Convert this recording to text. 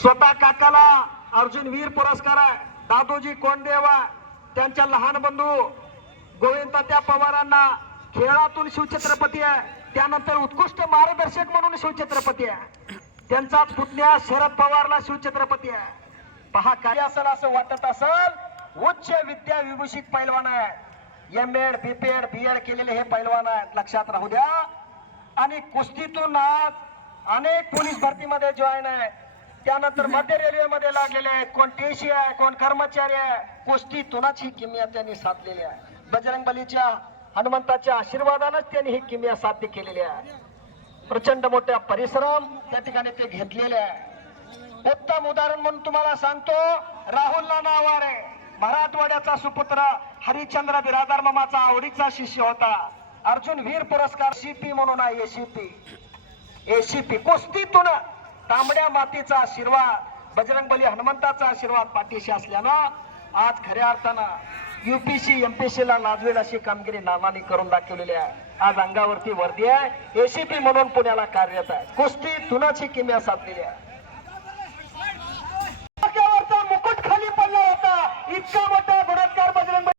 स्वतः काकाला अर्जुन वीर पुरस्कार आहे. दादोजी कोंडदेवा त्यांच्या लहान बंधू गोविंदतात्या पवारांना खेळातून शिवछत्रपती आहे. त्यानंतर उत्कृष्ट मार्गदर्शक म्हणून शिवछत्रपती आहे. त्यांचा पुतण्या शरद पवारला शिवछत्रपती आहे. पहा काय असेल असं वाटत असेल, उच्च विद्या विभूषित पैलवान आहे. एमएड बीपीएड बीएड केलेले हे पैलवान आहेत, लक्षात राहू द्या. आणि कुस्तीतून आज अनेक पोलीस भरतीमध्ये जॉईन आहे. त्यानंतर मध्य रेल्वेमध्ये लागलेले आहेत. कोण टीसी आहे, कोण कर्मचारी आहे. कुस्तीतूनच ही किमया त्यांनी साधलेली आहे. बजरंगबलीच्या हनुमंताच्या आशीर्वादानेच त्यांनी ही किमया साध्य केलेली आहे. प्रचंड मोठ्या परिश्रम त्या ठिकाणी ते घेतलेले आहे. उत्तम उदाहरण म्हणून तुम्हाला सांगतो, राहुलला नाव आहे. मराठवाड्याचा सुपुत्र हरिश्चंद्र बिरादार मामाचा आवडीचा शिष्य होता. अर्जुन वीर पुरस्कार सीपी म्हणून आहे. एसीपी कुस्तीतून तांबड्या मातीचा आशीर्वाद, बजरंगबली हनुमंताचा आशीर्वाद पाठीशी असल्यानं आज खऱ्या अर्थानं यूपीसी एमपीसी ला लाजवेल अशी कामगिरी नानांनी करून दाखवलेली आहे. आज अंगावरती वर्दी आहे. एसीपी म्हणून पुण्याला कार्यरत आहे. कुस्तीतूनच ही किमया साधलेली आहे.